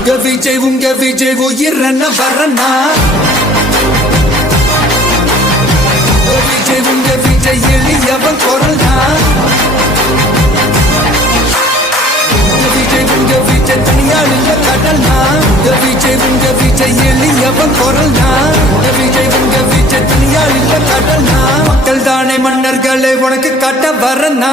உங்க விஜய் உயிரன வரனா உங்க விஜய் எளியவன் குரல்னா உங்க விஜய் தனியாள் இல்ல கடல்னா உங்க விஜய் எளியவன் குரல்னா உங்க விஜய் தனியாள் இல்ல கடல்னா மக்கள் தானே மன்னர்களே உனக்கு காட்ட வரனா